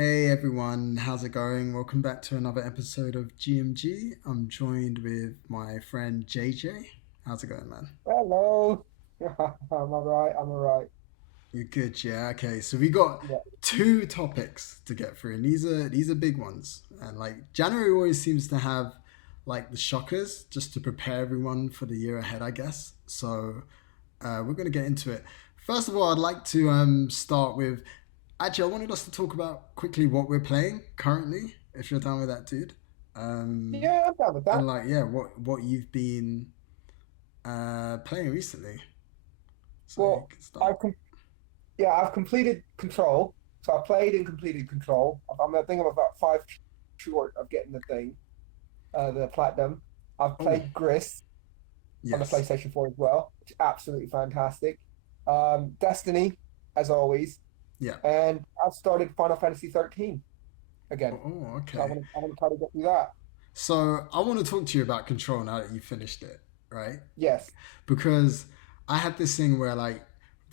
Hey everyone, how's it going? Welcome back to another episode of GmG. I'm joined with my friend JJ. How's it going, man? Hello. I'm all right. I'm all right. You're good, yeah. Okay, so we got Yeah. two topics to get through, and these are big ones. And like January always seems to have like the shockers just to prepare everyone for the year ahead, I guess. So we're gonna get into it. First of all, I'd like to start with. Actually, I wanted us to talk about quickly what we're playing currently, if you're down with that, dude. Um, Yeah, I'm down with and that. like, yeah, what you've been playing recently, so you Well, can start. I've com yeah, I've completed Control. So I played and completed Control. I think I'm about five short of getting the thing, the platinum. I've Oh, played Gris on the yes, PlayStation 4 as well, which is absolutely fantastic. Destiny, as always, yeah. and I've started Final Fantasy 13 again. So I Okay. want to I want to try to get through that. So I want to talk to you about Control now that you finished it, right? Yes. Because I had this thing where like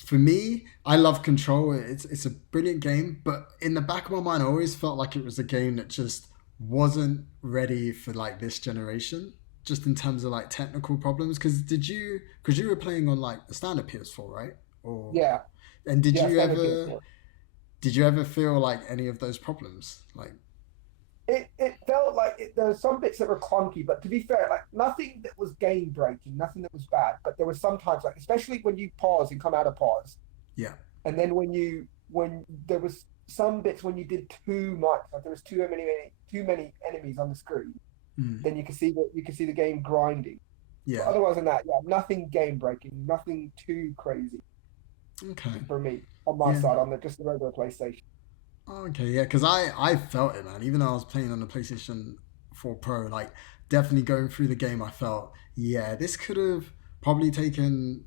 for me, I love Control. It's a brilliant game, but in the back of my mind, I always felt like it was a game that just wasn't ready for like this generation, just in terms of like technical problems. Because you were playing on like the standard PS4, right? Or Yeah. and Yeah. Standard PS4. did you ever feel like any of those problems? Like, It felt like there were some bits that were clunky, but to be fair, like nothing that was game breaking, nothing that was bad. But there was sometimes like, especially when you pause and come out of pause, yeah, and then when there was some bits when you did too much, like there was too many enemies on the screen, mm, then you could see the game grinding. But yeah, otherwise than that, yeah, nothing game breaking, nothing too crazy okay, for me on my yeah. side on just the regular PlayStation. Okay, yeah, because I felt it, man. Even though I was playing on the PlayStation 4 Pro, like definitely going through the game, I felt, yeah, this could have probably taken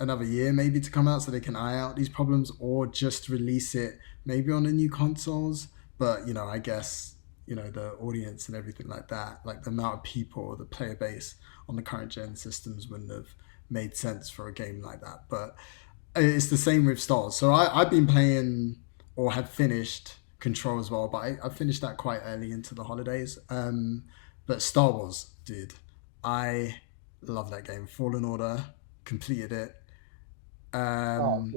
another year maybe to come out so they can eye out these problems or just release it maybe on the new consoles. But, I guess, the audience and everything like that, like the amount of people, the player base on the current gen systems wouldn't have made sense for a game like that. But it's the same with Stars. So I've been playing or have finished Control as well, but I finished that quite early into the holidays. But Star Wars, dude, I love that game. Fallen Order, completed it. Oh, Um,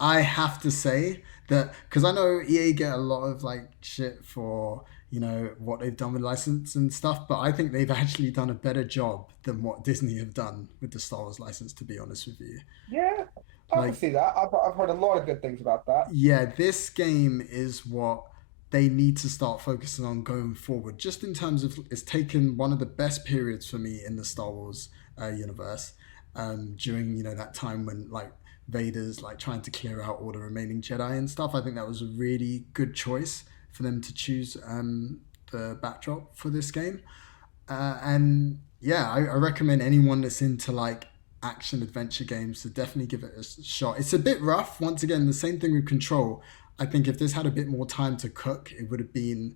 I have to say that because I know EA get a lot of like shit for what they've done with license and stuff, but I think they've actually done a better job than what Disney have done with the Star Wars license. To be honest with you, yeah, I can like see that. I've heard a lot of good things about that. yeah, this game is what they need to start focusing on going forward. Just in terms of, it's taken one of the best periods for me in the Star Wars universe during that time when like Vader's like trying to clear out all the remaining Jedi and stuff. I think that was a really good choice for them to choose the backdrop for this game. And yeah, I recommend anyone that's into like action adventure games to definitely give it a shot. It's a bit rough. Once again, the same thing with Control. I think if this had a bit more time to cook, it would have been,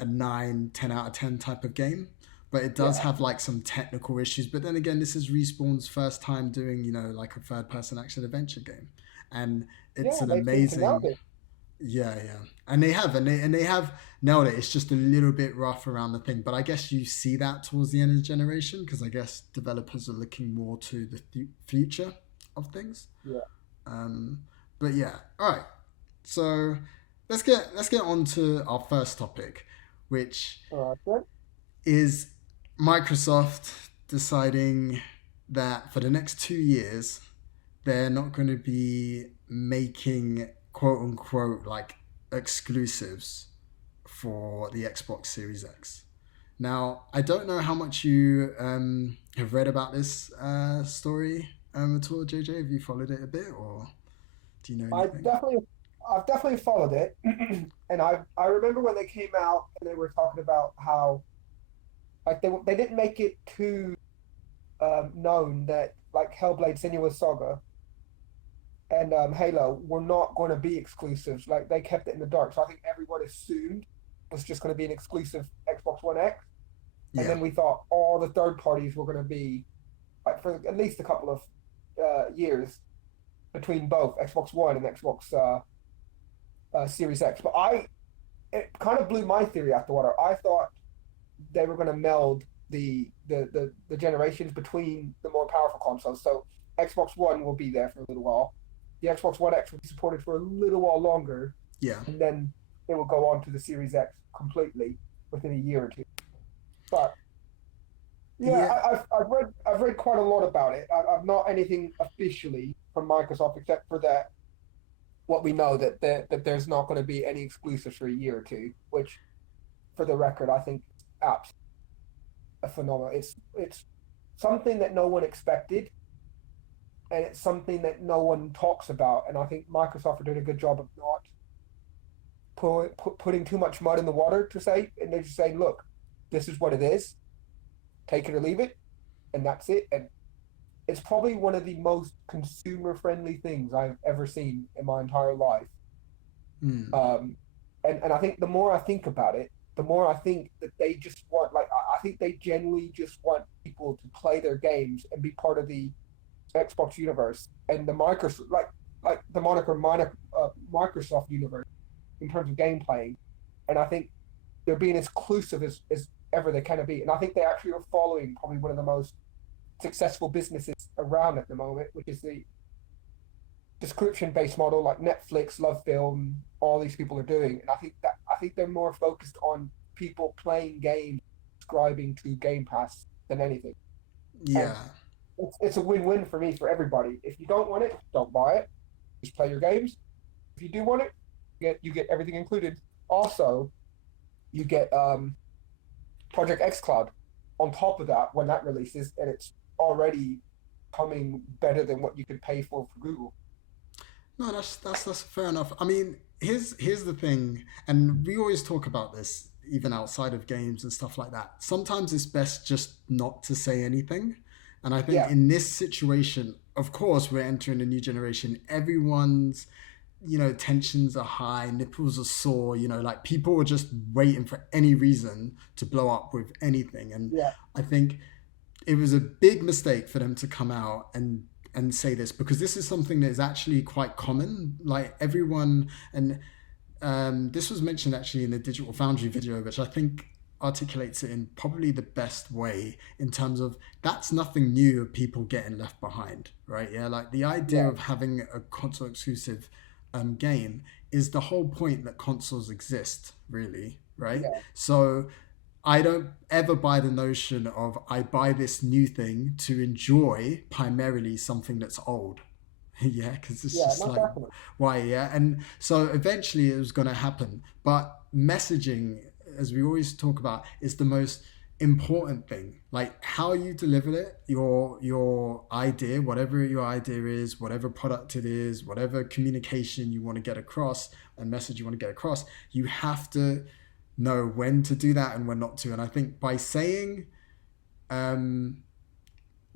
a 9, 10 out of 10 type of game. But it does Yeah, have like some technical issues. But then again, this is Respawn's first time doing, like a third person action adventure game. And it's yeah, an they seem to nail amazing it. yeah, yeah, and they have nailed it. It's just a little bit rough around the thing, but I guess you see that towards the end of the generation because I guess developers are looking more to the future of things. Yeah. Um, but yeah, all right. So let's get on to our first topic, which All right, then. is Microsoft deciding that for the next 2 years they're not going to be making quote unquote like exclusives for the Xbox Series X. Now, I don't know how much you have read about this story at all, JJ. Have you followed it a bit, or do you know I anything? definitely, I've definitely followed it, and I remember when they came out and they were talking about how like they didn't make it too known that like Hellblade: Senua's Saga and Halo were not going to be exclusives. Like they kept it in the dark, so I think everyone assumed it was just going to be an exclusive Xbox One X, and Yeah, then we thought all the third parties were going to be like for at least a couple of years between both Xbox One and Xbox Series X. But it kind of blew my theory out the water. I thought they were going to meld the generations between the more powerful consoles. So Xbox One will be there for a little while. The Xbox One X will be supported for a little while longer. Yeah. And then it will go on to the Series X completely within a year or two. But yeah. I've read quite a lot about it. I've not anything officially from Microsoft except for that what we know that there's not going to be any exclusives for a year or two, which, for the record, I think is absolutely a phenomenon. It's something that no one expected, and it's something that no one talks about. And I think Microsoft are doing a good job of not putting too much mud in the water, to say, and they're just saying, look, this is what it is. Take it or leave it, and that's it. And it's probably one of the most consumer-friendly things I've ever seen in my entire life. And I think the more I think about it, the more I think that they just want, like, I think they genuinely just want people to play their games and be part of the Xbox universe and the Microsoft, like the moniker Microsoft universe in terms of game playing. And I think they're being as inclusive as ever they can be. And I think they actually are following probably one of the most successful businesses around at the moment, which is the subscription-based model like Netflix, LoveFilm, all these people are doing. And I think they're more focused on people playing games, subscribing to Game Pass than anything. Yeah. And it's a win-win for me, for everybody. If you don't want it, don't buy it. Just play your games. If you do want it, you get everything included. Also, you get Project xCloud on top of that when that releases, and it's already coming better than what you could pay for Google. No, that's fair enough. I mean, here's the thing, and we always talk about this even outside of games and stuff like that. Sometimes it's best just not to say anything. And I think in this situation, of course, we're entering a new generation. Everyone's, tensions are high, nipples are sore, like people are just waiting for any reason to blow up with anything. And I think it was a big mistake for them to come out and say this, because this is something that is actually quite common. Like everyone, and this was mentioned actually in the Digital Foundry video, which I think articulates it in probably the best way in terms of that's nothing new of people getting left behind, right? Yeah, like the idea of having a console exclusive game is the whole point that consoles exist, really, right? So I don't ever buy the notion of I buy this new thing to enjoy primarily something that's old. Because it's just like, definitely. Why? And so eventually it was going to happen, but messaging, as we always talk about, is the most important thing. Like how you deliver it, your idea, whatever your idea is, whatever product it is, whatever communication you want to get across and message you want to get across, you have to know when to do that and when not to. And I think by saying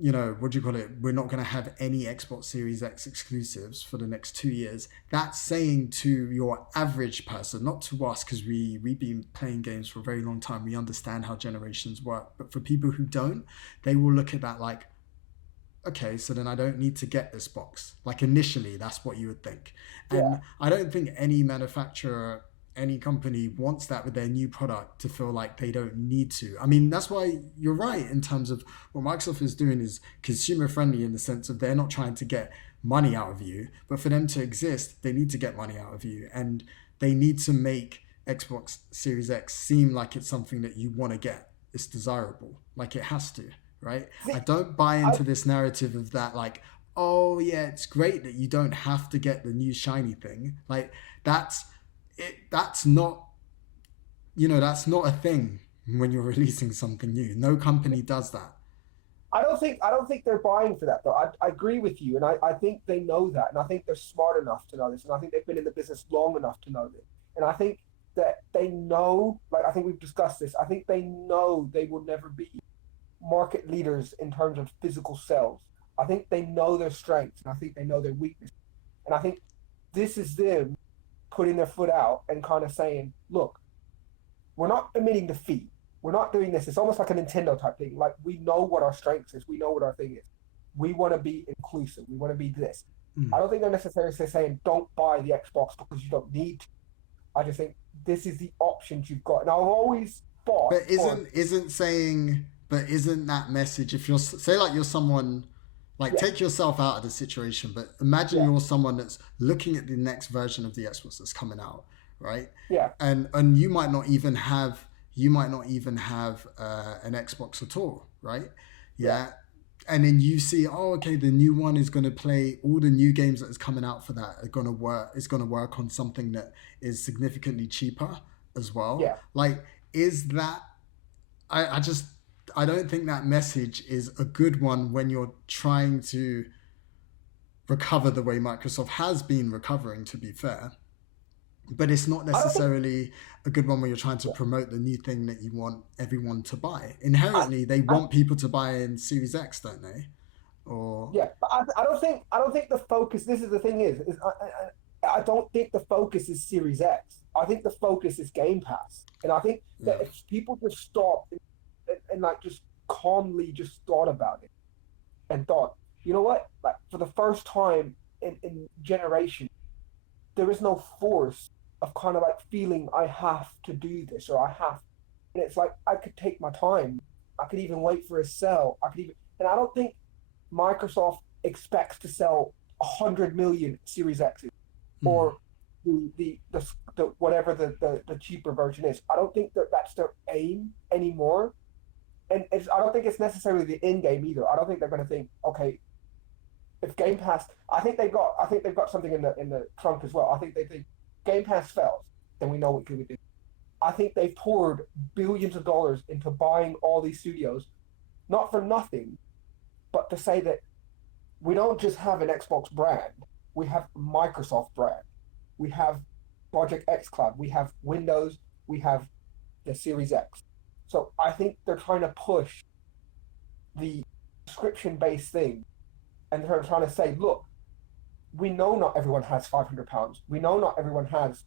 we're not going to have any Xbox Series X exclusives for the next 2 years, that's saying to your average person, not to us, because we've been playing games for a very long time, we understand how generations work, but for people who don't, they will look at that like, okay, so then I don't need to get this box. Like initially, that's what you would think. And I don't think any manufacturer, any company wants that with their new product to feel like they don't need to. I mean, that's why you're right in terms of what Microsoft is doing is consumer friendly in the sense of they're not trying to get money out of you, but for them to exist, they need to get money out of you, and they need to make Xbox Series X seem like it's something that you want to get. It's desirable, like it has to, right? I don't buy into this narrative of that, like, oh yeah, it's great that you don't have to get the new shiny thing. Like that's not a thing when you're releasing something new. No company does that. I don't think they're buying for that though. I agree with you, and I think they know that, and I think they're smart enough to know this, and I think they've been in the business long enough to know this. And I think that they know, like I think we've discussed this, I think they know they will never be market leaders in terms of physical sales. I think they know their strengths, and I think they know their weaknesses. And I think this is them putting their foot out and kind of saying, look, we're not admitting defeat. We're not doing this. It's almost like a Nintendo type thing. Like we know what our strengths is. We know what our thing is. We want to be inclusive. We want to be this. I don't think they're necessarily saying don't buy the Xbox because you don't need to. I just think this is the options you've got, and I've always fought But for. isn't that message, if you're, say like you're someone, like Yeah, take yourself out of the situation, but imagine yeah, you're someone that's looking at the next version of the Xbox that's coming out, right? yeah, And you might not even have an Xbox at all, right? yeah. Yeah. And then you see, oh, okay, the new one is going to play all the new games that is coming out for that are going to work. It's going to work on something that is significantly cheaper as well. Yeah. Like, is that? I just I don't think that message is a good one when you're trying to recover the way Microsoft has been recovering. To be fair, but it's not I don't think. necessarily a good one when you're trying to Yeah, promote the new thing that you want everyone to buy. I, Inherently, they I, want people to buy in Series X, don't they? Or yeah, but I don't think. I don't think the focus. This is the thing is I don't think the focus is Series X. I think the focus is Game Pass, and I think that yeah, if people just stopped and like just calmly just thought about it and thought, you know what, like for the first time in generation, there is no force of kind of like feeling I have to do this or I have, and it's like I could take my time. I could even wait for a sell. I could even, and I don't think Microsoft expects to sell 100 million Series X's mm, or the whatever the cheaper version is. I don't think that that's their aim anymore, and I don't think it's necessarily the in game either. I don't think they're going to think, okay, if Game Pass, I think they've got something in the trunk as well. I think they think Game Pass fails, then we know what we do. I think they've poured billions of dollars into buying all these studios, not for nothing, but to say that we don't just have an Xbox brand, we have Microsoft brand, we have Project X Cloud, we have Windows, we have the Series X. So I think they're trying to push the subscription based thing, and they're trying to say, look, we know not everyone has £500. We know not everyone has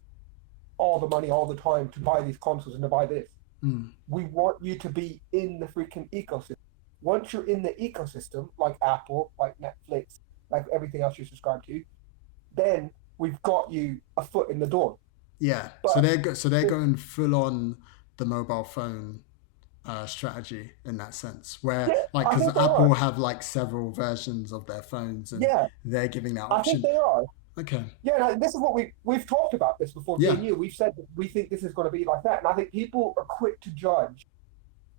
all the money all the time to buy these consoles and to buy this. mm, We want you to be in the freaking ecosystem. Once you're in the ecosystem, like Apple, like Netflix, like everything else you subscribe to, then we've got you a foot in the door. yeah. So But they're going full on the mobile phone strategy in that sense, where yeah, like I because think they Apple are. have like several versions of their phones and Yeah, they're giving that I think option. they are. Okay. Yeah, and this is what we've talked about this before. Me Yeah. and you, we've said that we think this is going to be like that, and I think people are quick to judge.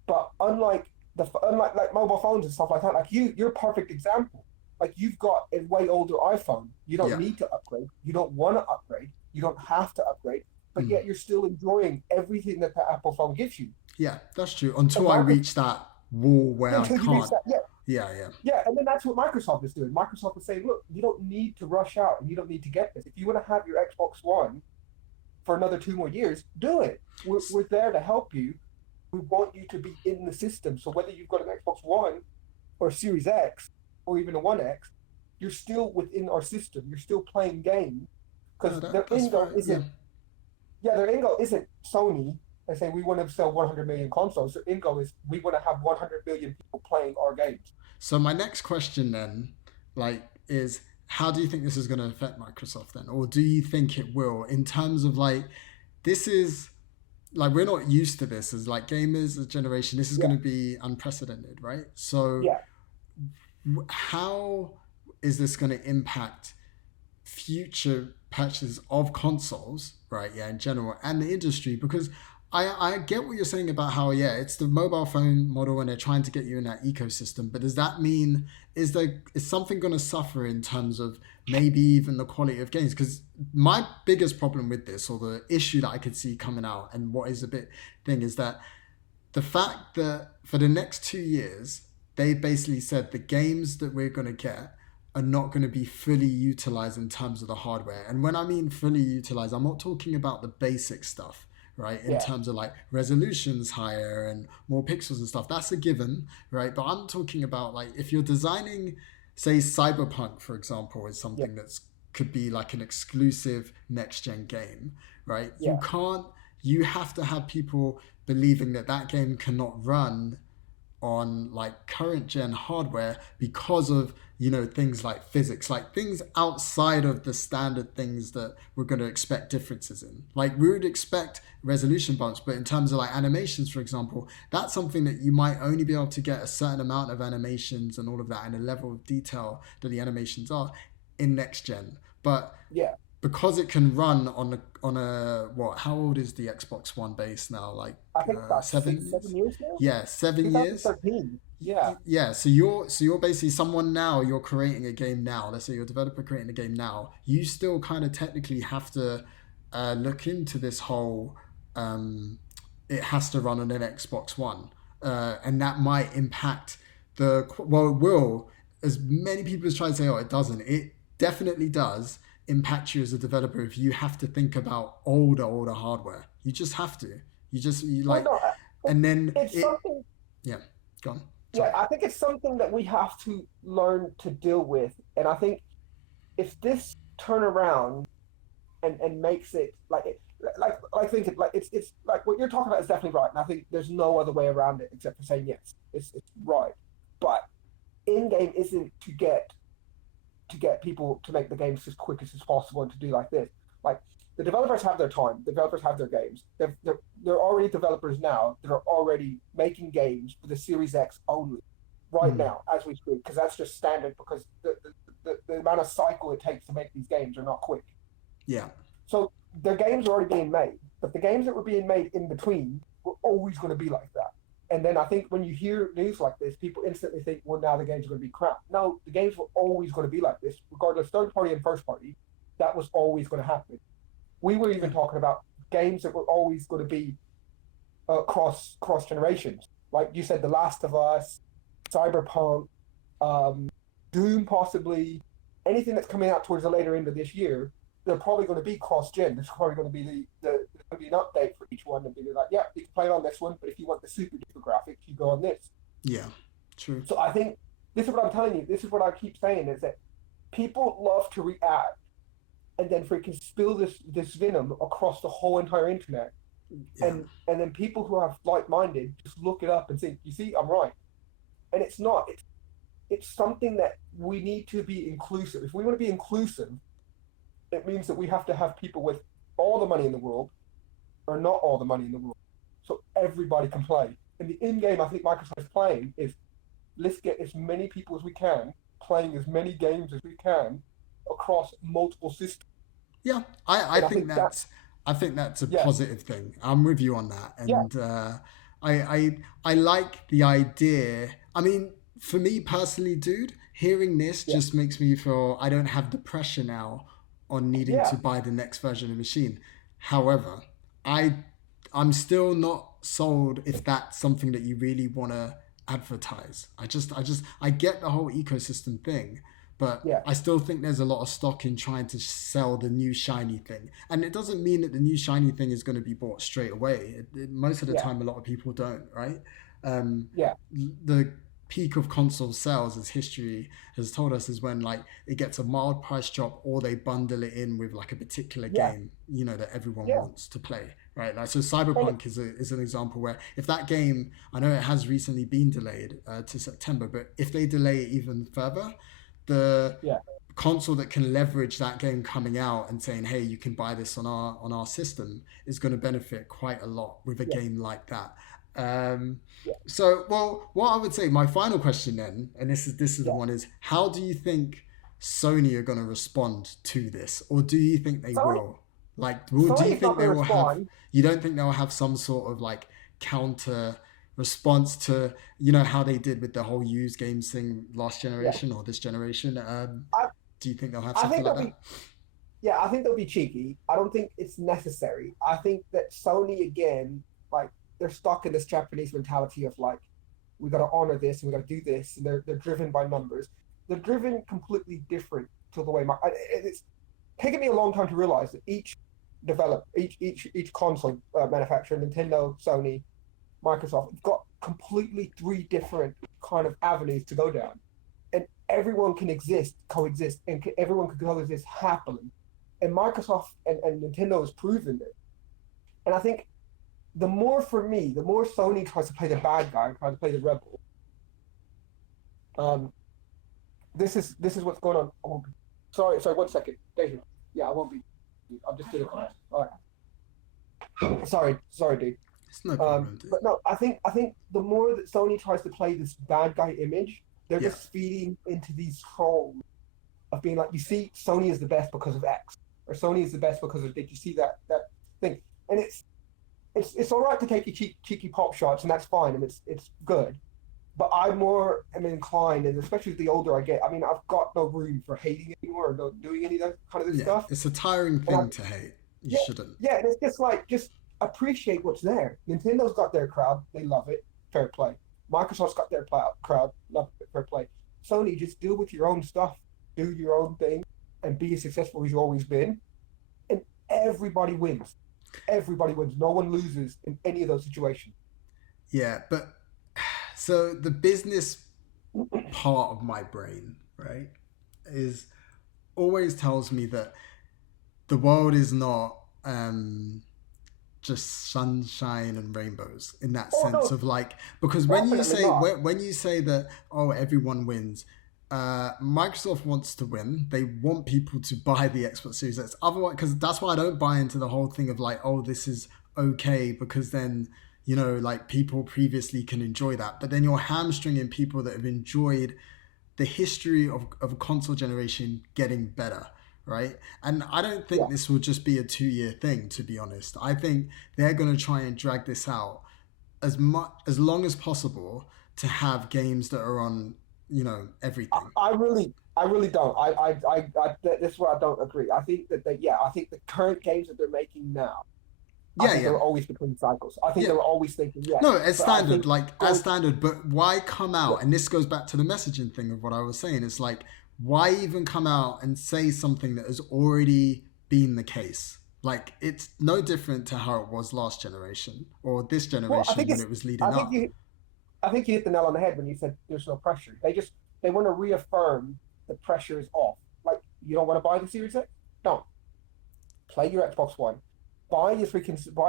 But unlike like mobile phones and stuff like that, like you're a perfect example. Like you've got a way older iPhone. You don't Yeah. need to upgrade. You don't want to upgrade. You don't have to upgrade. But Mm. yet you're still enjoying everything that the Apple phone gives you. Yeah, that's true. And Until I Microsoft, reach that wall where I until you reach can't. that, yeah, Yeah, yeah. yeah, and then that's what Microsoft is doing. Microsoft is saying, look, you don't need to rush out and you don't need to get this. If you want to have your Xbox One for another 2 more years, do it. We're there to help you. We want you to be in the system. So whether you've got an Xbox One or Series X or even a One X, you're still within our system. You're still playing games No, because their that's end goal fair. Yeah. isn't. Yeah, their end goal isn't Sony and say we want to sell 100 million consoles. Their end goal is we want to have 100 million people playing our games. So my next question then, like, is how do you think this is going to affect Microsoft then, or do you think it will in terms of like this is like we're not used to this as like gamers, as generation. This is Yeah, going to be unprecedented, right? So yeah, how is this going to impact future patches of consoles, right? Yeah, in general, and the industry, because I get what you're saying about how yeah, it's the mobile phone model and they're trying to get you in that ecosystem. But does that mean is something going to suffer in terms of maybe even the quality of games? Because my biggest problem with this, or the issue that I could see coming out, and what is a bit thing, is that the fact that for the next 2 years, they basically said the games that we're going to get are not going to be fully utilized in terms of the hardware. And when I mean fully utilized, I'm not talking about the basic stuff, right? In yeah, terms of like resolutions higher and more pixels and stuff. That's a given, right? But I'm talking about like if you're designing, say, Cyberpunk, for example, is yeah, something that's could be like an exclusive next gen game, right? yeah, You have to have people believing that that game cannot run on like current gen hardware because of, you know, things like physics, like things outside of the standard things that we're going to expect differences in. Like we would expect resolution bumps, but in terms of like animations, for example, that's something that you might only be able to get a certain amount of animations and all of that and a level of detail that the animations are in next gen. But Yeah, because it can run on a what? How old is the Xbox One base now? Like I think about seven six, years? 7 years now. Yeah, 7 years. 2013. Yeah, Yeah, so you're basically someone now. You're creating a game now. Let's say you're a developer creating a game now. You still kind of technically have to look into this whole. It has to run on an Xbox One, and that might impact it will, as many people as try to say, oh, it doesn't. It definitely does impact you as a developer if you have to think about older hardware. You just have to. You well, like, no, and then it's it. something. Yeah, go on. Yeah, Sorry. I think it's something that we have to learn to deal with, and I think if this turn around and makes it like think it like it's like what you're talking about is definitely right, and I think there's no other way around it except for saying yes, it's right. But in game isn't to get people to make the games as quick as possible and to do like this. Like the developers have their time, the developers have their games. They're already developers now that are already making games for the Series X only right Mm, now as we speak, because that's just standard because the amount of cycle it takes to make these games are not quick. yeah. So the games are already being made, but the games that were being made in between were always going to be like that. And then I think when you hear news like this, people instantly think, well, now the games are going to be crap. No, the games were always going to be like this, regardless third party and first party. That was always going to happen. We were even Yeah. talking about games that were always going to be cross generations. Like you said, The Last of Us, Cyberpunk, um, Doom, possibly anything that's coming out towards the later end of this year. They're probably going to be cross-gen. There's probably going to be there's going to be an update for each one and be like, yeah, you can play on this one, but if you want the super duper graphics, you go on this. Yeah, true. So I think this is what I'm telling you. This is what I keep saying is that people love to react and then freaking spill this venom across the whole entire internet. Yeah, And then people who are like-minded just look it up and think, you see, I'm right. And it's not. It's something that we need to be inclusive. If we want to be inclusive, it means that we have to have people with all the money in the world or not all the money in the world. So everybody can play. And the in-game I think Microsoft is playing is let's get as many people as we can playing as many games as we can across multiple systems. yeah. I And I think think that, I think that's a yeah, positive thing. I'm with you on that, yeah, and I like the idea. I mean, for me personally, dude, hearing this yeah, just makes me feel I don't have the pressure now on needing yeah. to buy the next version of the machine. However, I I'm still not sold if that's something that you really want to advertise. I get the whole ecosystem thing, but Yeah, I still think there's a lot of stock in trying to sell the new shiny thing. And it doesn't mean that the new shiny thing is going to be bought straight away. Most of the yeah, time, a lot of people don't, right? Um, yeah, the peak of console sales, as history has told us, is when like it gets a mild price drop or they bundle it in with like a particular yeah, game, you know, that everyone yeah. wants to play, right? Like so And Cyberpunk is an example where if that game, I know it has recently been delayed to September, but if they delay it even further, the yeah, console that can leverage that game coming out and saying, hey, you can buy this on our system is going to benefit quite a lot with a yeah, game like that. um, yeah, so, well, what I would say, my final question then, and this is the yeah. one, is how do you think Sony are going to respond to this, or do you think they Sony, will? Like, do you Sony's not think they going to will have? respond. You don't think they'll have some sort of like counter response to, you know, how they did with the whole used games thing last Yeah, generation or this generation? I, Do you think they'll have I something think like they'll that? be. Yeah, I think they'll be cheeky. I don't think it's necessary. I think that Sony again, like they're stuck in this Japanese mentality of like, we got to honor this and we got to do this, and they're driven by numbers. They're driven completely different to the way it's taken me a long time to realize that each console manufacturer, Nintendo, Sony, Microsoft, have got completely three different kind of avenues to go down, and everyone can coexist, and everyone can coexist happily. And Microsoft and Nintendo has proven it. And I think the more Sony tries to play the bad guy, tries to play the rebel, Um, this is what's going on. I won't be. Sorry, 1 second. Deja. Yeah, I won't be. I'm just doing it. All right. Sorry, dude. It's no problem, dude. But no, I think the more that Sony tries to play this bad guy image, they're Yeah. just feeding into these trolls of being like, you see, Sony is the best because of X, or Sony is the best because of. Did you see that thing? And it's all right to take your cheeky pop shots, and that's fine, and it's good. But I more am inclined, and especially the older I get, I mean, I've got no room for hating anymore or not doing any of that kind of this Yeah. stuff. It's a tiring thing to hate. You Yeah, shouldn't. yeah, and it's just like just appreciate what's there. Nintendo's got their crowd, they love it, fair play. Microsoft's got their crowd, love it, fair play. Sony, just deal with your own stuff, do your own thing, and be as successful as you've always been, and everybody wins. Everybody wins. No one loses in any of those situations. Yeah, but so the business part of my brain, right, is always tells me that the world is not just sunshine and rainbows in that Oh sense no, of like, because when you definitely say not. when you say that, oh, everyone wins, Microsoft wants to win. They want people to buy the Xbox Series X. Otherwise, because that's why I don't buy into the whole thing of like, oh, this is okay because then like people previously can enjoy that, but then you're hamstringing people that have enjoyed the history of a console generation getting better, right? And I don't think Yeah. this will just be a 2 year thing, to be honest. I think they're going to try and drag this out as long as possible to have games that are on, everything. I really don't. This is where I don't agree. I think that I think the current games that they're making now, I Yeah, think yeah. they're always between cycles. I think Yeah. they were always thinking, yes. No, as But I standard, think like as going, standard, but why come yeah, out? And this goes back to the messaging thing of what I was saying. It's like, why even come out and say something that has already been the case? Like, it's no different to how it was last generation or this well, generation when it was I leading think up. you hit the nail on the head when you said there's no pressure. They want to reaffirm the pressure is off. Like, you don't want to buy the Series X? Don't. Play your Xbox One. Buy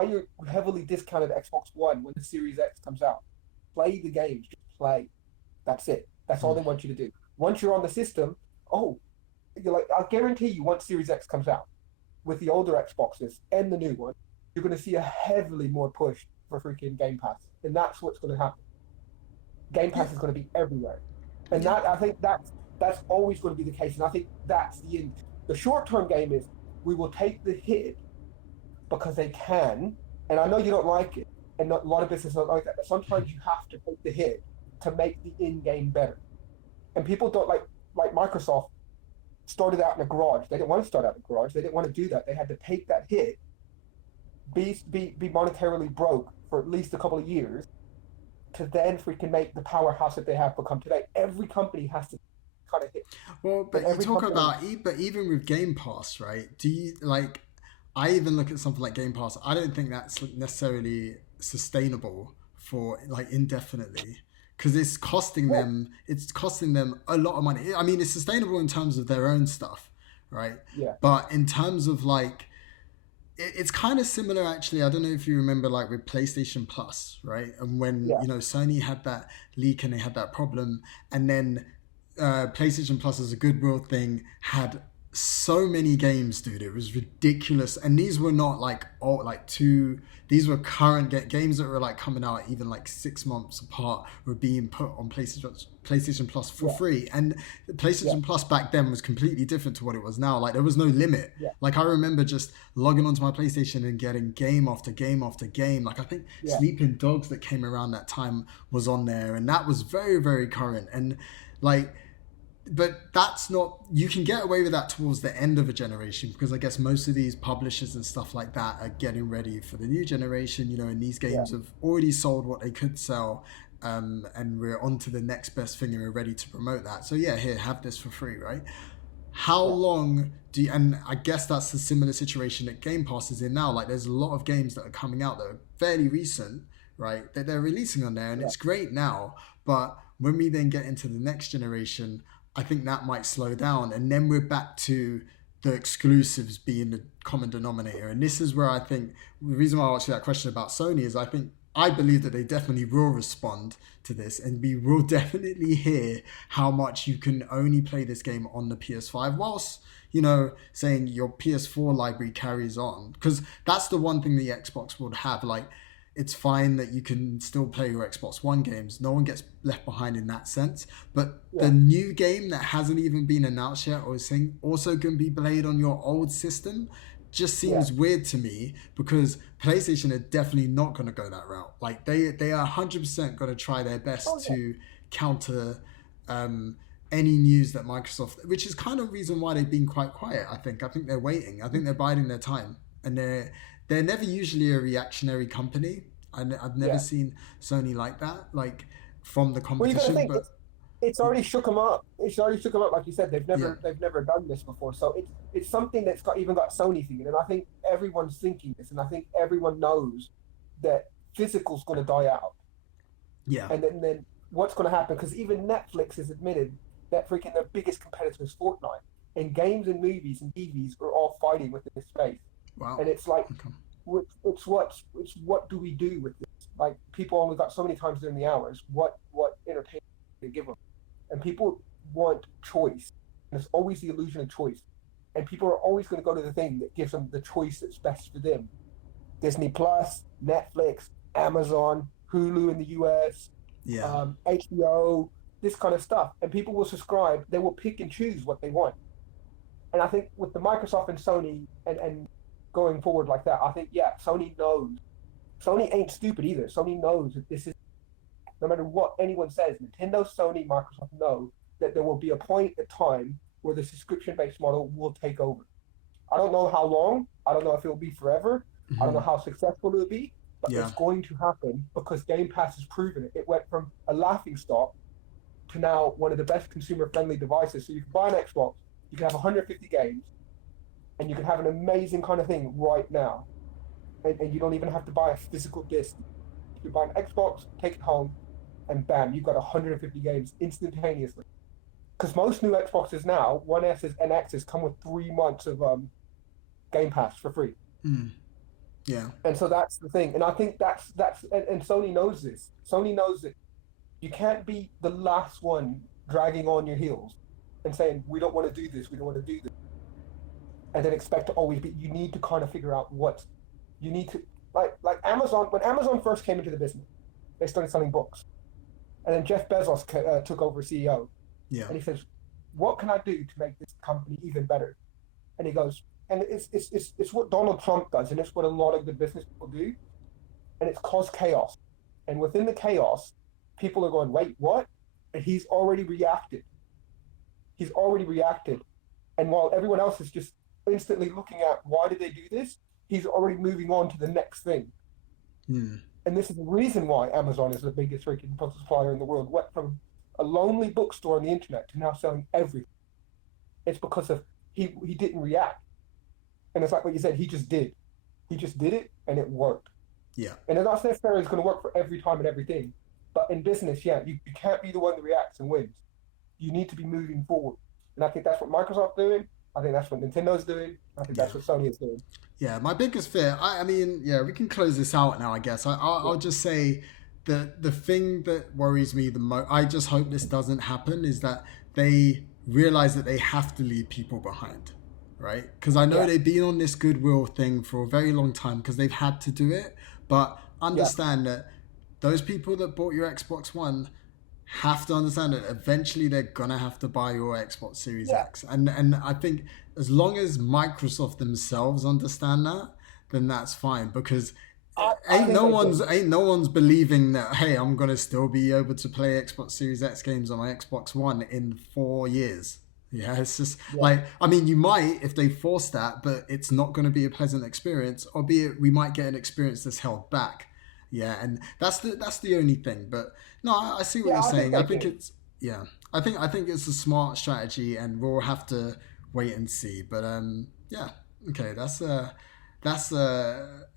your heavily discounted Xbox One when the Series X comes out. Play the games. Just play. That's it. That's all Mm. they want you to do. Once you're on the system, oh, you're like, I'll guarantee you once Series X comes out with the older Xboxes and the new one, you're going to see a heavily more push for freaking Game Pass. And that's what's going to happen. Game Yeah, Pass is going to be everywhere. And yeah, I think that's always going to be the case. And I think that's the end. The short term game is we will take the hit because they can. And I know you don't like it, and a lot of businesses don't like that. But sometimes you have to take the hit to make the in game better. And people don't like Microsoft started out in a garage. They didn't want to start out in a garage. They didn't want to do that. They had to take that hit, be monetarily broke for at least a couple of years to then freaking make the powerhouse that they have become today. Every company has to kind of hit, Well, and but you every talk company, about, but even with Game Pass, right? Do you like? I even look at something like Game Pass. I don't think that's necessarily sustainable for like indefinitely because it's costing well, them. It's costing them a lot of money. I mean, it's sustainable in terms of their own stuff, right? yeah, But in terms of like it's kind of similar actually. I don't know if you remember like with PlayStation Plus, right? And when yeah, Sony had that leak and they had that problem, and then PlayStation Plus as a goodwill thing had so many games, dude. It was ridiculous, and these were not like like two. These were current games that were like coming out even like 6 months apart were being put on PlayStation Plus for yeah, free, and yeah, PlayStation Plus back then was completely different to what it was now. Like there was no limit. yeah, Like I remember just logging onto my PlayStation and getting game after game after game. Like I think yeah, Sleeping Dogs that came around that time was on there, and that was very very current. And like but that's not you can get away with that towards the end of a generation because I guess most of these publishers and stuff like that are getting ready for the new generation, and these yeah, games have already sold what they could sell, and we're on to the next best thing and we're ready to promote that. So yeah, here, have this for free, right? How yeah, long do you, and I guess that's a similar situation that Game Pass is in now. Like there's a lot of games that are coming out that are fairly recent, right? That they're releasing on there and yeah. it's great now. But when we then get into the next generation, I think that might slow down. And then we're back to the exclusives being the common denominator. And this is where I think the reason why I asked you that question about Sony is I think I believe that they definitely will respond to this, and we will definitely hear how much you can only play this game on the PS5, whilst, saying your PS4 library carries on. Because that's the one thing the Xbox would have. Like, it's fine that you can still play your Xbox One games. No one gets left behind in that sense. But the new game that hasn't even been announced yet or is saying also can be played on your old system just seems weird to me, because PlayStation are definitely not going to go that route. Like, they are 100% going to try their best to counter any news that Microsoft, which is kind of the reason why they've been quite quiet. I think they're waiting. I think they're biding their time, and they're never usually a reactionary company. I've never seen Sony like that, like from the competition. Well, but it's already shook them up. It's already shook them up, like you said. They've never done this before, so it's something that's even got Sony thinking, and I think everyone's thinking this, and I think everyone knows that physical's going to die out. Yeah. And then what's going to happen? Because even Netflix has admitted that freaking their biggest competitor is Fortnite, and games and movies and TVs are all fighting within this space. Wow. And it's like, it's what do we do with this? Like, people only got so many times during the hours. What entertainment do they give them? And people want choice. And there's always the illusion of choice. And people are always going to go to the thing that gives them the choice that's best for them. Disney Plus, Netflix, Amazon, Hulu in the US, HBO, this kind of stuff. And people will subscribe. They will pick and choose what they want. And I think with the Microsoft and Sony and going forward like that, I think, Sony knows. Sony ain't stupid either. Sony knows that this is, no matter what anyone says, Nintendo, Sony, Microsoft know that there will be a point in time where the subscription-based model will take over. I don't know how long. I don't know if it will be forever. I don't know how successful it will be, but it's going to happen because Game Pass has proven it. It went from a laughingstock to now one of the best consumer-friendly devices. So you can buy an Xbox, you can have 150 games, and you can have an amazing kind of thing right now. And you don't even have to buy a physical disc. You can buy an Xbox, take it home, and bam, you've got 150 games instantaneously. Because most new Xboxes now, One S's and X's come with 3 months of Game Pass for free. Yeah. And so that's the thing. And I think that's and Sony knows this. Sony knows that you can't be the last one dragging on your heels and saying, we don't want to do this, we don't want to do this. And then expect to always be, you need to kind of figure out what you need to, like Amazon, when Amazon first came into the business, they started selling books. And then Jeff Bezos took over CEO. Yeah. And he says, what can I do to make this company even better? And he goes, and it's what Donald Trump does, and it's what a lot of the business people do, and it's cause chaos. And within the chaos, people are going, wait, what? And he's already reacted. And while everyone else is just instantly looking at why did they do this, he's already moving on to the next thing. And this is the reason why Amazon is the biggest freaking book supplier in the world. Went from a lonely bookstore on the internet to now selling everything. It's because of he didn't react. And it's like what you said, he just did. He just did it, and it worked. Yeah. And it's not necessarily it's going to work for every time and everything. But in business, you can't be the one that reacts and wins. You need to be moving forward. And I think that's what Microsoft's doing. I think that's what Nintendo's doing. I think that's what Sony is doing. Yeah, my biggest fear, I mean, we can close this out now, I guess. I'll just say the thing that worries me the most, I just hope this doesn't happen, is that they realize that they have to leave people behind, right? Because I know they've been on this goodwill thing for a very long time because they've had to do it. But understand that those people that bought your Xbox One have to understand that eventually they're gonna have to buy your Xbox Series X, and I think as long as Microsoft themselves understand that, then that's fine, because ain't no one's believing that, hey, I'm gonna still be able to play Xbox Series X games on my Xbox One in 4 years. Yeah, it's just like, I mean, you might if they force that, but it's not going to be a pleasant experience, albeit we might get an experience that's held back. Yeah, and that's the only thing. But no, I see what you're saying. I think it's I think it's a smart strategy, and we'll have to wait and see. But okay,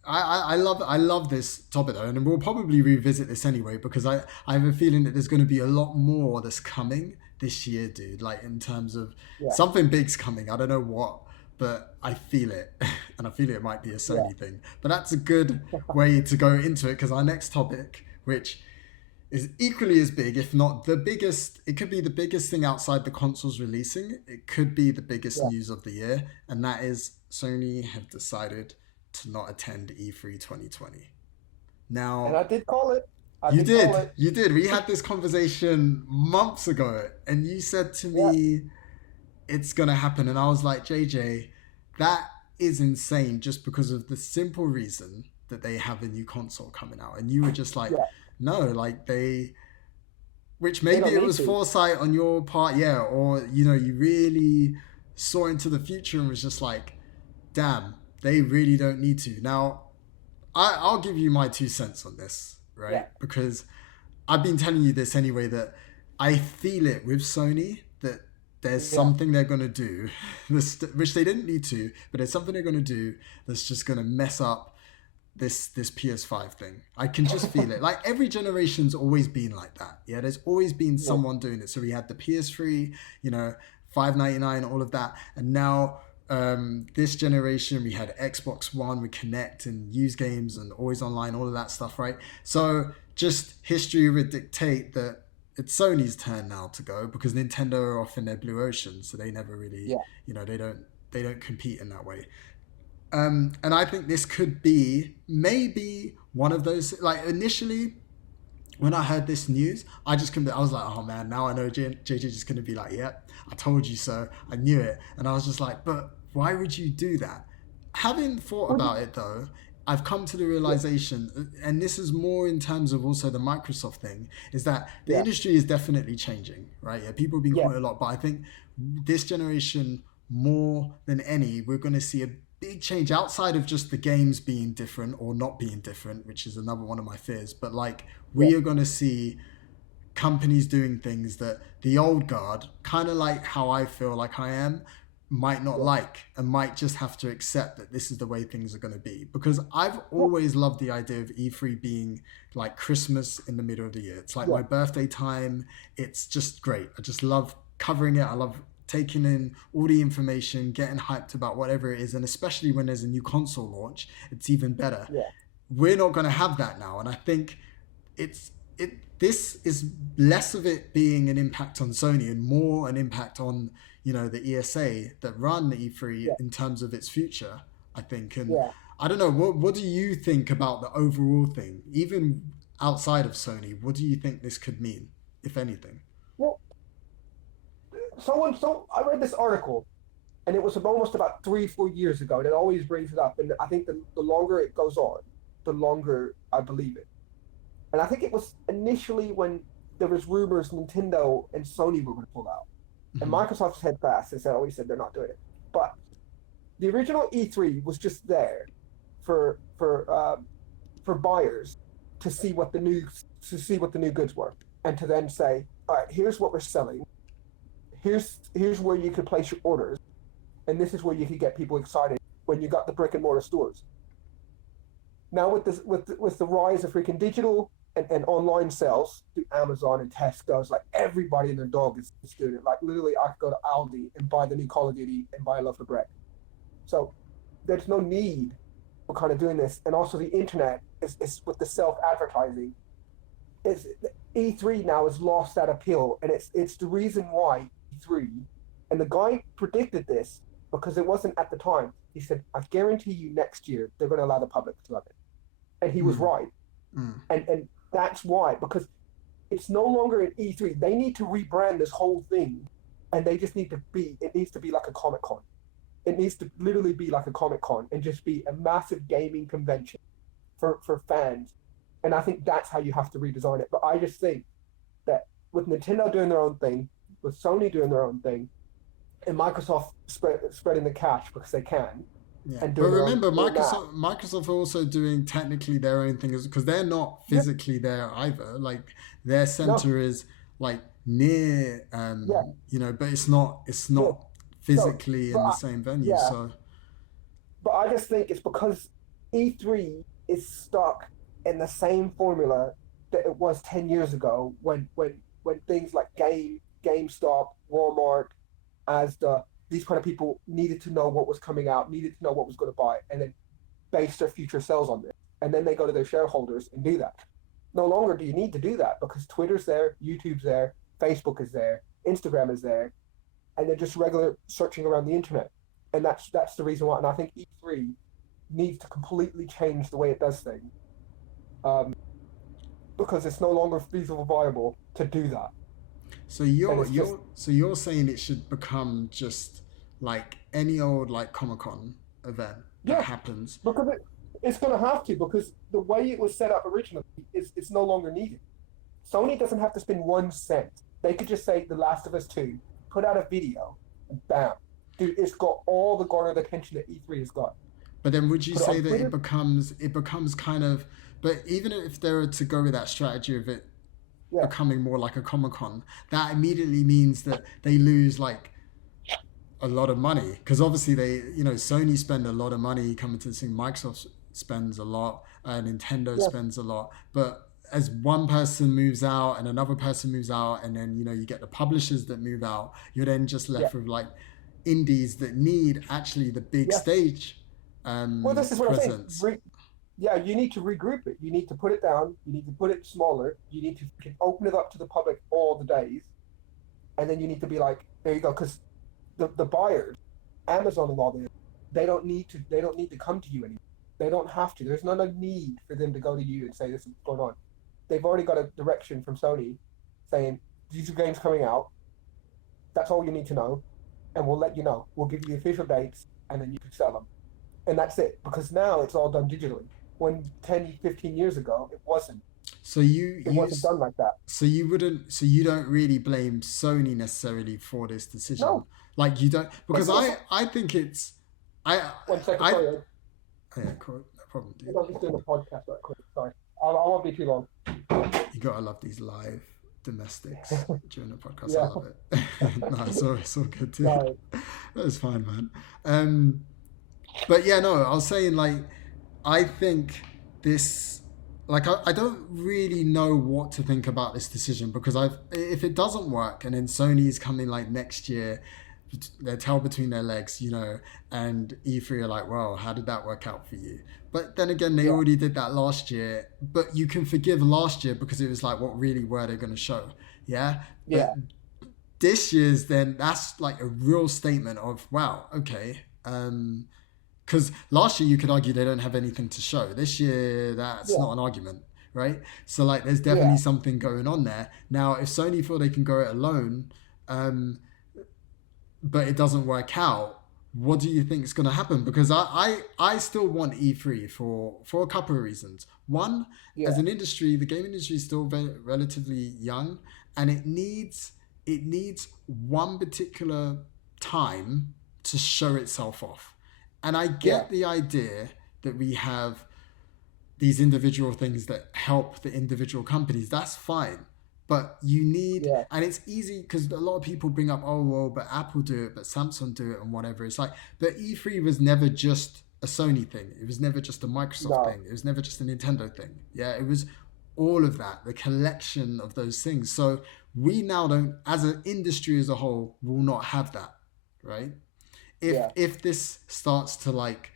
I love this topic though, and we'll probably revisit this anyway, because I have a feeling that there's going to be a lot more that's coming this year, dude. Like in terms of something big's coming. I don't know what, but I feel it, and I feel it might be a Yeah. Sony thing. But that's a good way to go into it, because our next topic, which is equally as big, if not the biggest, it could be the biggest thing outside the consoles releasing. It could be the biggest Yeah. news of the year, and that is Sony have decided to not attend E3 2020. And Now, I did call it. I you did call did. it. You did. We had this conversation months ago, and you said to Yeah. me, it's going to happen. And I was like, JJ, that is insane just because of the simple reason that they have a new console coming out. And you were just like, Yeah. no, like which They maybe don't it need was to. foresight on your part, yeah, or, you really saw into the future and was just like, damn, they really don't need to. Now, I'll give you my 2 cents on this, right? Yeah. Because I've been telling you this anyway, that I feel it with Sony that there's Yeah. something they're going to do, which they didn't need to, but there's something they're going to do that's just going to mess up this PS5 thing. I can just feel it. Like every generation's always been like that. Yeah, there's always been someone doing it. So we had the PS3, $5.99, all of that, and now this generation we had Xbox One with Connect and use games and always online, all of that stuff, right? So just history would dictate that it's Sony's turn now to go, because Nintendo are off in their blue ocean, so they never really, Yeah. they don't compete in that way. And I think this could be maybe one of those. Like initially, when I heard this news, I was like, oh man, now I know JJ's just gonna be like, yep, I told you so, I knew it. And I was just like, but why would you do that? Having thought about it though, I've come to the realization, and this is more in terms of also the Microsoft thing, is that the industry is definitely changing, right? Yeah, people have been calling it a lot, but I think this generation, more than any, we're going to see a big change outside of just the games being different or not being different, which is another one of my fears. But like, we are going to see companies doing things that the old guard, kind of like how I feel like I am, might not like, and might just have to accept that this is the way things are going to be. Because I've always loved the idea of E3 being like Christmas in the middle of the year. It's like my birthday time. It's just great. I just love covering it. I love taking in all the information, getting hyped about whatever it is, and especially when there's a new console launch, it's even better. We're not going to have that now, and I think this is less of it being an impact on Sony and more an impact on the ESA that run the E3 in terms of its future, I think. And I don't know, what do you think about the overall thing, even outside of Sony? What do you think this could mean, if anything? Well, so I read this article, and it was almost about 3-4 years ago, and it always brings it up. And I think the longer it goes on, the longer I believe it. And I think it was initially when there was rumors Nintendo and Sony were going to pull out. And Microsoft said fast and always said they're not doing it. But the original E3 was just there for buyers to see what the new goods were, and to then say, all right, here's what we're selling. Here's where you could place your orders, and this is where you could get people excited when you got the brick and mortar stores. Now with the rise of freaking digital and online sales through Amazon and Tesco's, like everybody and their dog is doing it. Like literally, I could go to Aldi and buy the new Call of Duty and buy a loaf of bread. So there's no need for kind of doing this. And also the internet is with the self-advertising. E3 now has lost that appeal, and it's the reason why E3. And the guy predicted this because it wasn't at the time. He said, I guarantee you next year they're going to allow the public to have it. And he was right. And that's why, because it's no longer an E3. They need to rebrand this whole thing, and they just it needs to be like a Comic-Con. It needs to literally be like a Comic-Con and just be a massive gaming convention for fans. And I think that's how you have to redesign it. But I just think that with Nintendo doing their own thing, with Sony doing their own thing, and Microsoft spreading the cash because they can. Yeah. But remember, Microsoft are also doing technically their own thing, because they're not physically there either. Like their center is like near, but it's not physically in the same venue. Yeah. So, but I just think it's because E3 is stuck in the same formula that it was 10 years ago when things like GameStop, Walmart, Asda, these kind of people needed to know what was coming out, needed to know what was going to buy, and then base their future sales on this. And then they go to their shareholders and do that. No longer do you need to do that because Twitter's there, YouTube's there, Facebook is there, Instagram is there, and they're just regular searching around the internet. And that's the reason why. And I think E3 needs to completely change the way it does things, because it's no longer feasible viable to do that. So you're saying it should become just like any old like Comic-Con event that happens. Because it's going to have to, because the way it was set up originally is it's no longer needed. Sony doesn't have to spend 1 cent. They could just say The Last of Us 2, put out a video, and bam. Dude, it's got all the garnered attention that E3 has got. But then would you say that it becomes kind of, but even if they were to go with that strategy of it becoming more like a Comic-Con, that immediately means that they lose like a lot of money, because obviously Sony spend a lot of money coming to this thing, Microsoft spends a lot, Nintendo spends a lot, but as one person moves out and another person moves out, and then you get the publishers that move out, you're then just left with like indies that need actually the big stage this is what presence. I'm saying. You need to regroup it. You need to put it down. You need to put it smaller. You need to open it up to the public all the days, and then you need to be like, there you go, because the buyers, Amazon and all this, they don't need to come to you anymore. They don't have to. There's not a need for them to go to you and say this is going on. They've already got a direction from Sony saying these are games coming out. That's all you need to know, and we'll let you know. We'll give you the official dates, and then you can sell them. And that's it, because now it's all done digitally. When 10, 15 years ago, it wasn't. It wasn't done like that. So you don't really blame Sony necessarily for this decision. No. Like you don't, because I think it's, 1 second, sorry. Yeah, cool. No problem, dude. I'm just doing a podcast right quick. Sorry. I won't be too long. You gotta love these live domestics during the podcast. I love it. No, it's all good too. No. That's fine, man. But yeah, no, I was saying like, I think this, like, I don't really know what to think about this decision, because if it doesn't work and then Sony's coming like next year, their tail between their legs, and E3 are like, well, how did that work out for you? But then again, they already did that last year, but you can forgive last year because it was like, what really were they going to show? Yeah. But this year's, then that's like a real statement of, wow, okay. Because last year you could argue they don't have anything to show. This year, that's not an argument, right? So like, there's definitely something going on there. Now, if Sony feel they can go it alone, but it doesn't work out, what do you think is going to happen? Because I still want E3 for a couple of reasons. One, as an industry, the game industry is still relatively young, and it needs one particular time to show itself off. And I get the idea that we have these individual things that help the individual companies. That's fine. But you need, and it's easy because a lot of people bring up, oh, well, but Apple do it, but Samsung do it and whatever. It's like, but E3 was never just a Sony thing. It was never just a Microsoft thing. It was never just a Nintendo thing. Yeah, it was all of that, the collection of those things. So we now don't, as an industry as a whole, will not have that, right? If this starts to like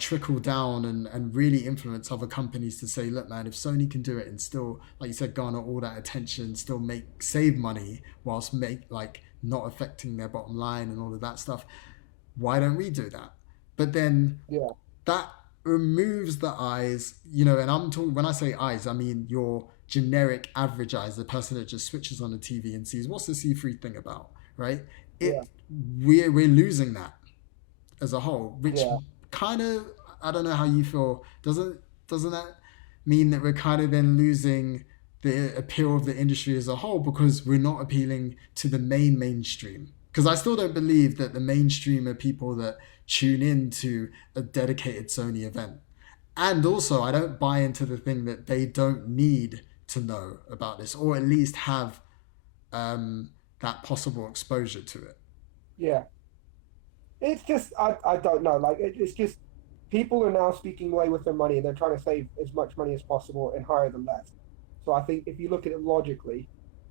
trickle down and really influence other companies to say, look, man, if Sony can do it and still, like you said, garner all that attention, still save money whilst not affecting their bottom line and all of that stuff, why don't we do that? But then that removes the eyes, and I'm talking, when I say eyes, I mean your generic average eyes, the person that just switches on the TV and sees, what's the C3 thing about, right? We're losing that as a whole, which kind of, I don't know how you feel. Doesn't that mean that we're kind of then losing the appeal of the industry as a whole, because we're not appealing to the mainstream? Because I still don't believe that the mainstream are people that tune into a dedicated Sony event. And also, I don't buy into the thing that they don't need to know about this, or at least have that possible exposure to it. Yeah. It's just, I don't know. Like, it's just, people are now speaking away with their money, and they're trying to save as much money as possible and hire them less. So I think if you look at it logically,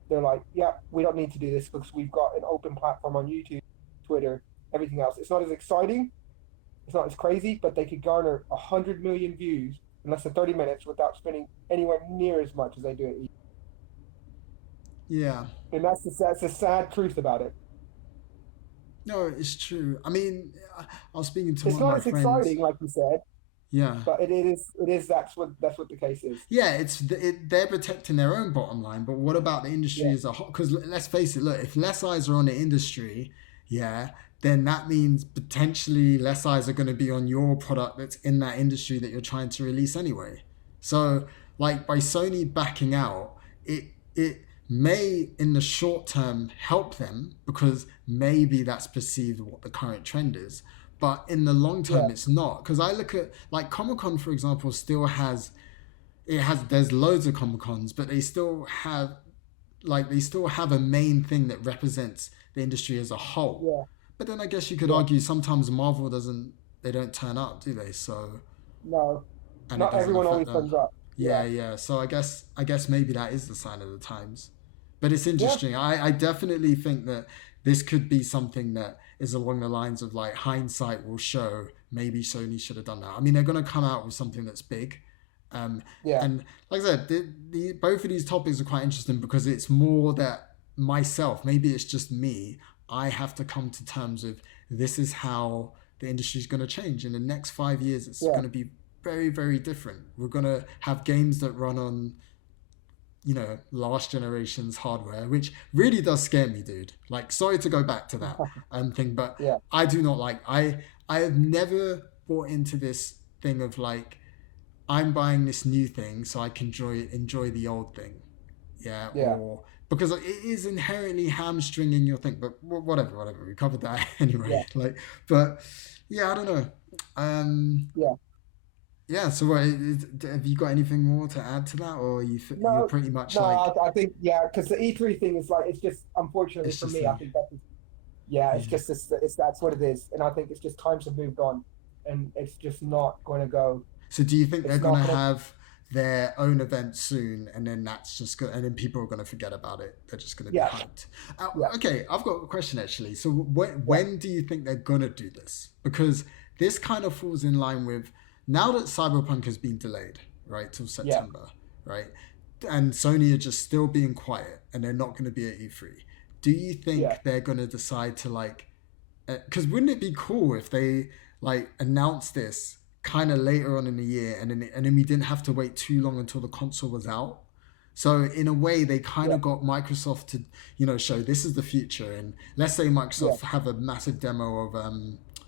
they're like, yeah, we don't need to do this because we've got an open platform on YouTube, Twitter, everything else. It's not as exciting, it's not as crazy, but they could garner 100 million views in less than 30 minutes without spending anywhere near as much as they do at E3. Yeah. And that's the sad truth about it. No, it's true. I mean, I was speaking to It's one of not my as friends. exciting, like you said, Yeah. but it is that's what the case is. Yeah, they're protecting their own bottom line, but what about the industry Yeah, as a whole? Because let's face it, look, if less eyes are on the industry, yeah, then that means potentially less eyes are going to be on your product that's in that industry that you're trying to release anyway. So, like by Sony backing out, it may in the short term help them because maybe that's perceived what the current trend is. But in the long yeah, term, it's not. Because I look at like Comic Con, for example, still has there's loads of Comic Cons, but they still have a main thing that represents the industry as a whole. yeah, But then I guess you could yeah. argue sometimes Marvel doesn't they don't turn up, do they? So No, and it not doesn't everyone affect always them. turns up. Yeah, Yeah, yeah. So I guess maybe that is the sign of the times. But it's yeah, interesting. I definitely think that this could be something that is along the lines of like hindsight will show maybe Sony should have done that. I mean, they're going to come out with something that's big. Um, yeah, and like I said, both of these topics are quite interesting because it's more that myself, maybe it's just me, I have to come to terms with this is how the industry is going to change. In the next 5 years, it's yeah. going to be very, very different. We're going to have games that run on last generation's hardware, which really does scare me, dude. Like, sorry to go back to that thing, but Yeah, I do not like. I have never bought into this thing of like I'm buying this new thing so I can enjoy the old thing, yeah, yeah, or because it is inherently hamstringing your thing. But whatever. We covered that yeah, anyway. Like, but yeah, I don't know. yeah. Yeah. So, have you got anything more to add to that, or you're No, pretty much no. like I think yeah, because the E3 thing is like it's just unfortunately it's for just me. I thing. think that yeah, Yeah. it's that's what it is, and I think it's just times have moved on, and it's just not going to go. So, do you think they're It's gonna not going to. have their own event soon, and then that's just good, and then people are gonna forget about it? They're just gonna be Yeah, hyped. yeah, Okay, I've got a question actually. So, yeah, when do you think they're gonna do this? Because this kind of falls in line with now that Cyberpunk has been delayed, right, till yeah, September, right, and Sony are just still being quiet, and they're not gonna be at E3. Do you yeah, think they're gonna decide to like because wouldn't it be cool if they like announced this kind of later on in the year and then we didn't have to wait too long until the console was out, so in a way they kind yeah, of got Microsoft to show this is the future, and let's say yeah, Microsoft have a massive demo of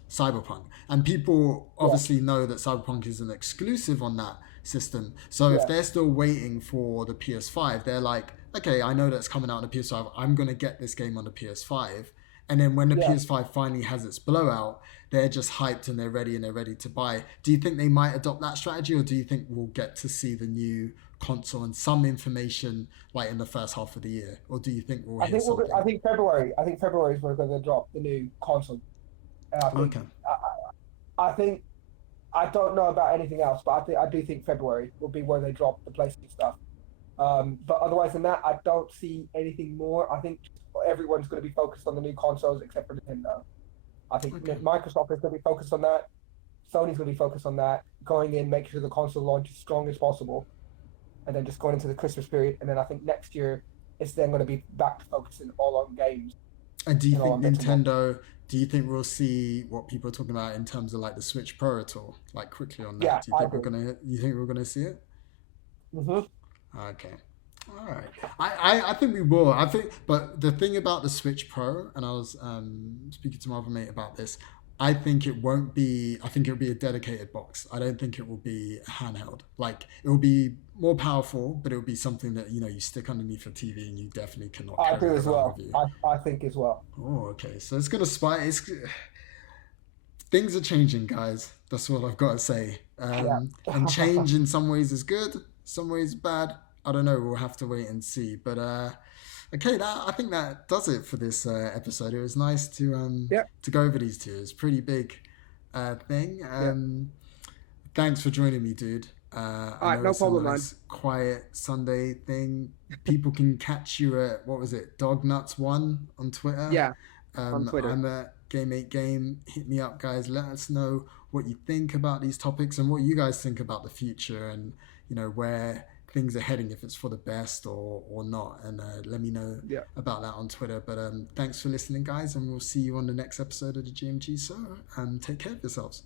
Cyberpunk, and people yeah, obviously know that Cyberpunk is an exclusive on that system, so if yeah, they're still waiting for the PS5, they're like, okay, I know that's coming out on the PS5, I'm going to get this game on the PS5, and then when the yeah. PS5 finally has its blowout, they're just hyped and they're ready to buy. Do you think they might adopt that strategy, or do you think we'll get to see the new console and some information like in the first half of the year, or do you think we'll hear I something? think February. I think February is where they're going to drop the new console. And Okay, I think I don't know about anything else, but I do think February will be where they drop the PlayStation stuff. But otherwise than that, I don't see anything more. I think everyone's going to be focused on the new consoles except for Nintendo. I think okay. Microsoft is going to be focused on that. Sony's going to be focused on that. Going in, make sure the console launch is strong as possible, and then just going into the Christmas period. And then I think next year it's then going to be back to focusing all on games And do you and all think on bits and bobs. Nintendo? Do you think we'll see what people are talking about in terms of like the Switch Pro at all? Like quickly on that, Yeah, do you I think we're do. gonna? You think we're gonna see it? Hmm. Okay. All right. I think we will. I think, but the thing about the Switch Pro, and I was speaking to my other mate about this. I think it won't be. I think it'll be a dedicated box. I don't think it will be a handheld. Like it will be more powerful, but it will be something that you stick underneath your TV, and you definitely cannot I carry do it as around with well. you. I think as well. Oh, okay. So it's gonna spy. Things are changing, guys. That's what I've got to say. Yeah. And change in some ways is good, some ways bad. I don't know. We'll have to wait and see. But okay, I think that does it for this episode. It was nice Yeah. to go over these two. It's a pretty big thing. Yeah. Thanks for joining me, dude. I All right, know no it's a problem, man. nice, quiet Sunday thing. People can catch you at what was it, Dog Nuts One on Twitter. Yeah, on Twitter. I'm at GameMakeGame. Hit me up, guys. Let us know what you think about these topics and what you guys think about the future, and where things are heading, if it's for the best or not. And let me know about that on Twitter. But thanks for listening, guys, and we'll see you on the next episode of the GMG. So take care of yourselves.